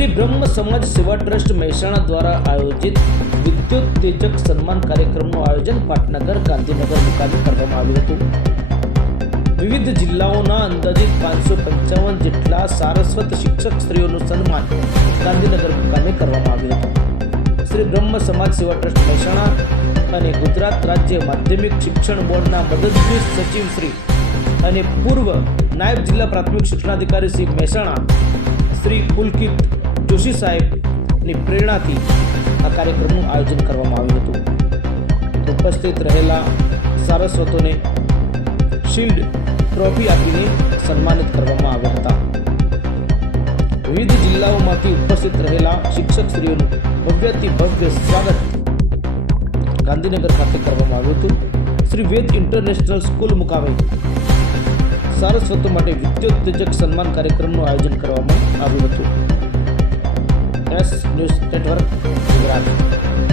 શ્રી બ્રહ્મ સમાજ સેવા ટ્રસ્ટ મહેસાણા દ્વારા આયોજિત વિદ્યુત તેજક સન્માન કાર્યક્રમનું આયોજન પાટનગર ગાંધીનગર મુકામે કરવામાં આવ્યું હતું. વિવિધ જિલ્લાઓના અંદાજિત પાંચસો પંચાવન જેટલા સારસ્વત શિક્ષક સ્ત્રીઓનું સન્માન ગાંધીનગર મુકામે કરવામાં આવ્યું હતું. શ્રી બ્રહ્મ સમાજ સેવા ટ્રસ્ટ મહેસાણા અને ગુજરાત રાજ્ય માધ્યમિક શિક્ષણ બોર્ડના મદદનીશ સચિવ શ્રી અને પૂર્વ નાયબ જિલ્લા પ્રાથમિક શિક્ષણાધિકારી શ્રી મહેસાણા શ્રી પુલકિત જોશી સાહેબની પ્રેરણાથી આ કાર્યક્રમનું આયોજન કરવામાં આવ્યું હતું. ઉપસ્થિત રહેલા સારસ્વતોને શિલ્ડ ટ્રોફી આપીને સન્માનિત કરવામાં આવ્યા હતા. વિવિધ જિલ્લાઓમાંથી ઉપસ્થિત રહેલા શિક્ષક શ્રીઓનું ભવ્યથી ભવ્ય સ્વાગત ગાંધીનગર ખાતે કરવામાં આવ્યું હતું. શ્રી વેદ ઇન્ટરનેશનલ સ્કૂલ મુકામે સારસ્વતો માટે વિદ્યુત તેજક સન્માન કાર્યક્રમનું આયોજન કરવામાં આવ્યું હતું. Press News Network Gujarat